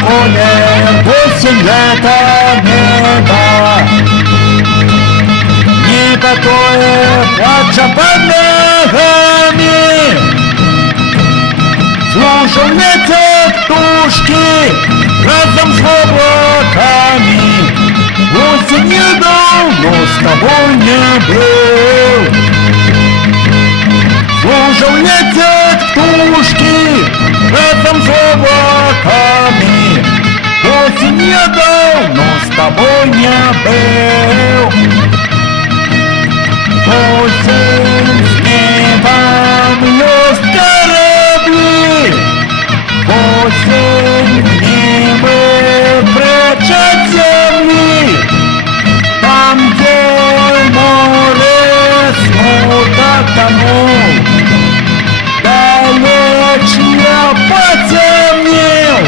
такое осень это небо, не такое плача под ногами. Слушал ветер птушки разом с облаками. Осенью давно с тобой не был. Слушал ветер птушки разом с облаками. Осенью давно с тобой не был. Осень с небом нес корабли. Осень в небо прячет земли. Там, где море смуток тонул, далече потемнел.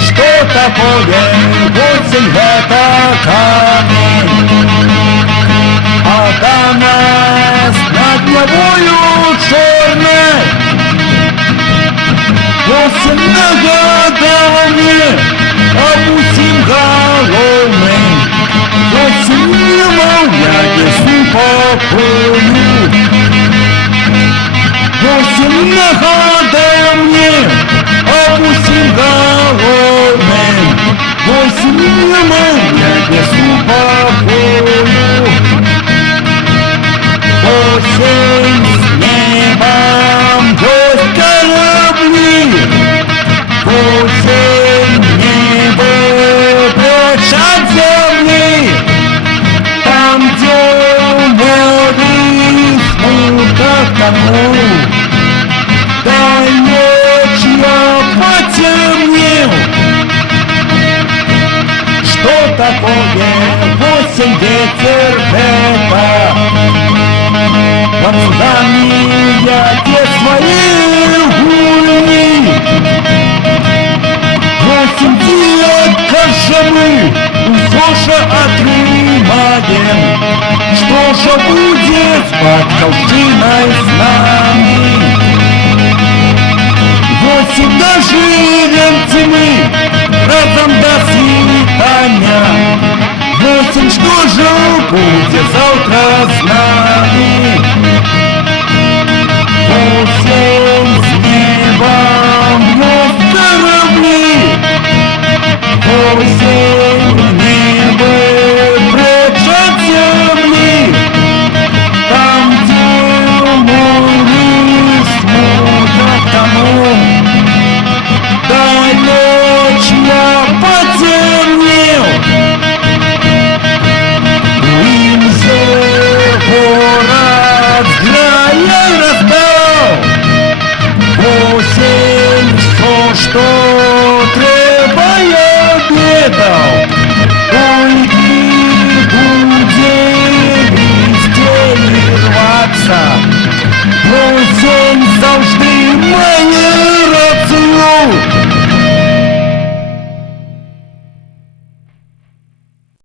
Что такое осень — это камень, а камень над головою черной. Осень нагадала мне об усим головным. Осень мимо я несу покою. Осень нагадала мне об усим головным. Осень мимо я несу покою. Осень с небом гость корабли. Осень в небо прячет земли. Там, где море смуток тонул, далече потемнел. Что такое осень, ветер это? Воспоминания те свои гульни. Осень где мы Соша отрываем. Что же будет под колчиной с нами? Осень доживем мы разом до свидания. Осень, что же будет завтра с нами? Осень с небом нес корабли. Осень в небо прячет земли. Там, где море смуток тонул, далече потемнел. Город края раздал. Осень все, что треба, я обедал.